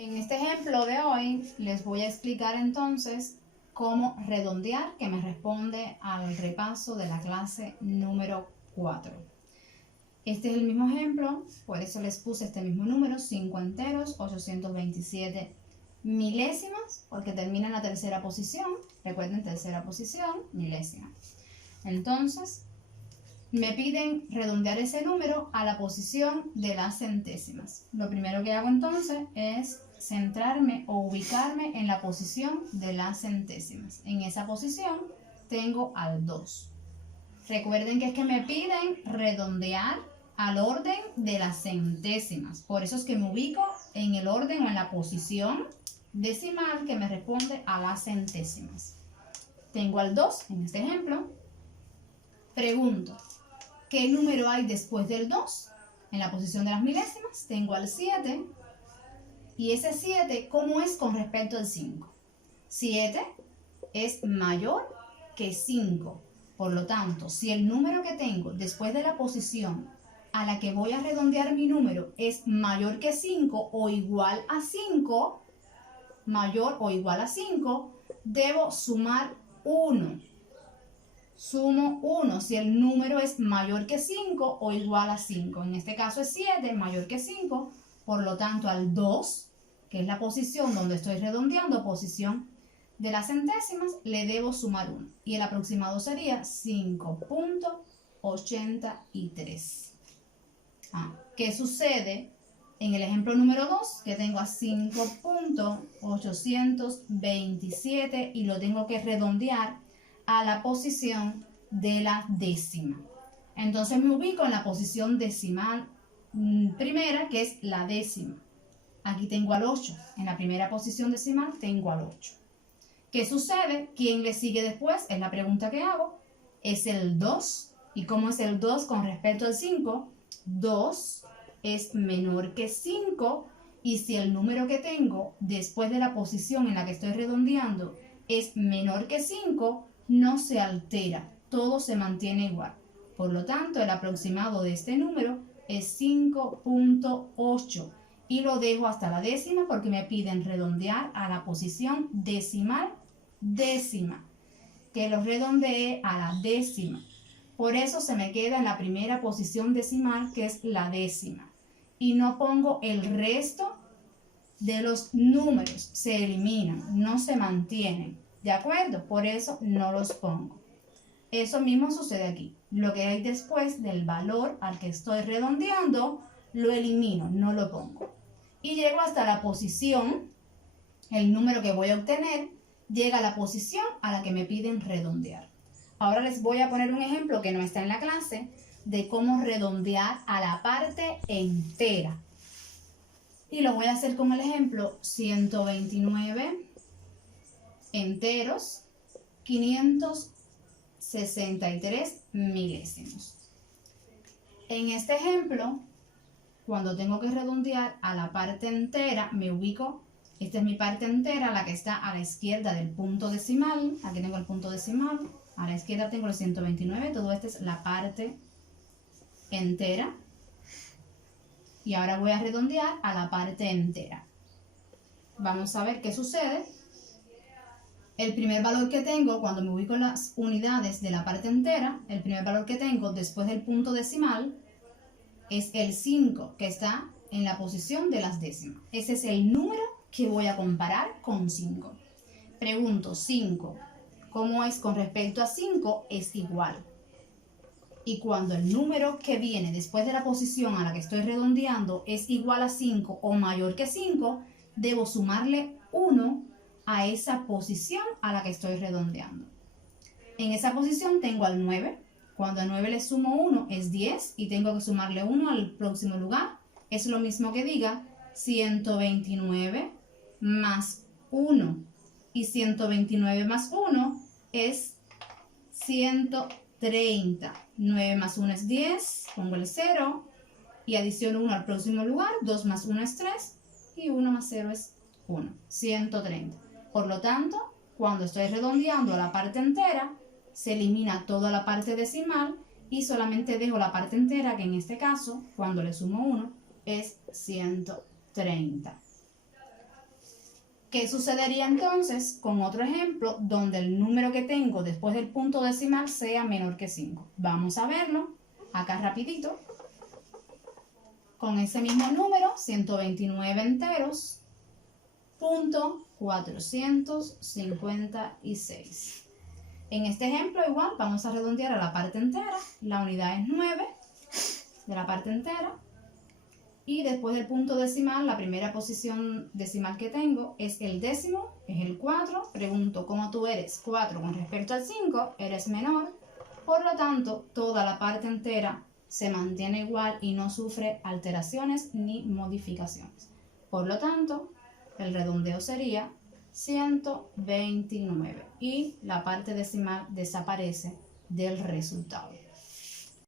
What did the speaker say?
En este ejemplo de hoy les voy a explicar entonces cómo redondear, que me responde al repaso de la clase número 4. Este es el mismo ejemplo, por eso les puse este mismo número, 5 enteros, 827 milésimas, porque termina en la tercera posición. Recuerden, tercera posición, milésima. Entonces, me piden redondear ese número a la posición de las centésimas. Lo primero que hago entonces es centrarme o ubicarme en la posición de las centésimas. En esa posición tengo al 2. Recuerden que es que me piden redondear al orden de las centésimas. Por eso es que me ubico en el orden o en la posición decimal que me responde a las centésimas. Tengo al 2 en este ejemplo. Pregunto, ¿qué número hay después del 2? En la posición de las milésimas tengo al 7. Y ese 7, ¿cómo es con respecto al 5? 7 es mayor que 5. Por lo tanto, si el número que tengo después de la posición a la que voy a redondear mi número es mayor que 5 o igual a 5, mayor o igual a 5, debo sumar 1. Sumo 1 si el número es mayor que 5 o igual a 5. En este caso es 7, mayor que 5. Por lo tanto, al 2, que es la posición donde estoy redondeando, posición de las centésimas, le debo sumar 1. Y el aproximado sería 5.83. ¿Qué sucede en el ejemplo número 2? Que tengo a 5.827 y lo tengo que redondear a la posición de la décima. Entonces me ubico en la posición decimal primera, que es la décima. Aquí tengo al 8. En la primera posición decimal tengo al 8. ¿Qué sucede? ¿Quién le sigue después? Es la pregunta que hago. Es el 2. ¿Y cómo es el 2 con respecto al 5? 2 es menor que 5. Y si el número que tengo después de la posición en la que estoy redondeando es menor que 5, no se altera. Todo se mantiene igual. Por lo tanto, el aproximado de este número es 5.8. Y lo dejo hasta la décima porque me piden redondear a la posición decimal décima. Que lo redondee a la décima. Por eso se me queda en la primera posición decimal, que es la décima. Y no pongo el resto de los números. Se eliminan, no se mantienen. ¿De acuerdo? Por eso no los pongo. Eso mismo sucede aquí. Lo que hay después del valor al que estoy redondeando, lo elimino, no lo pongo. Y llego hasta la posición, el número que voy a obtener, llega a la posición a la que me piden redondear. Ahora les voy a poner un ejemplo que no está en la clase de cómo redondear a la parte entera. Y lo voy a hacer con el ejemplo 129 enteros, 563 milésimos. En este ejemplo, cuando tengo que redondear a la parte entera, me ubico. Esta es mi parte entera, la que está a la izquierda del punto decimal. Aquí tengo el punto decimal. A la izquierda tengo el 129. Todo esto es la parte entera. Y ahora voy a redondear a la parte entera. Vamos a ver qué sucede. El primer valor que tengo cuando me ubico en las unidades de la parte entera, el primer valor que tengo después del punto decimal es el 5, que está en la posición de las décimas. Ese es el número que voy a comparar con 5. Pregunto, 5, ¿cómo es con respecto a 5? Es igual. Y cuando el número que viene después de la posición a la que estoy redondeando es igual a 5 o mayor que 5, debo sumarle 1 a esa posición a la que estoy redondeando. En esa posición tengo al 9. Cuando a 9 le sumo 1 es 10 y tengo que sumarle 1 al próximo lugar. Es lo mismo que diga 129 más 1. Y 129 más 1 es 130. 9 más 1 es 10. Pongo el 0 y adiciono 1 al próximo lugar. 2 más 1 es 3 y 1 más 0 es 1. 130. Por lo tanto, cuando estoy redondeando a la parte entera, se elimina toda la parte decimal y solamente dejo la parte entera, que en este caso, cuando le sumo 1, es 130. ¿Qué sucedería entonces con otro ejemplo donde el número que tengo después del punto decimal sea menor que 5? Vamos a verlo acá rapidito. Con ese mismo número, 129 enteros, punto 456. En este ejemplo igual vamos a redondear a la parte entera. La unidad es 9 de la parte entera. Y después del punto decimal, la primera posición decimal que tengo es el décimo, es el 4. Pregunto, ¿cómo tú eres? 4 con respecto al 5, eres menor. Por lo tanto, toda la parte entera se mantiene igual y no sufre alteraciones ni modificaciones. Por lo tanto, el redondeo sería 129 y la parte decimal desaparece del resultado.